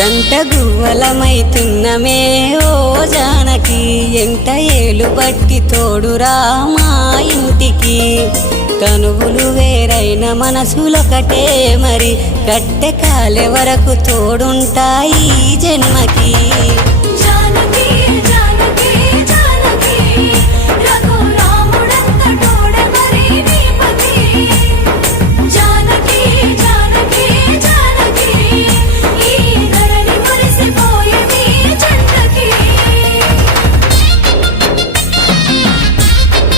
జంట గువ్వలమైతున్నమే ఓ జానకి ఎంట ఏలు బట్టి తోడురా మా ఇంటికి తనువులు వేరైన మనసులొకటే మరి కట్టె కాలే వరకు తోడుంటాయి జన్మకి।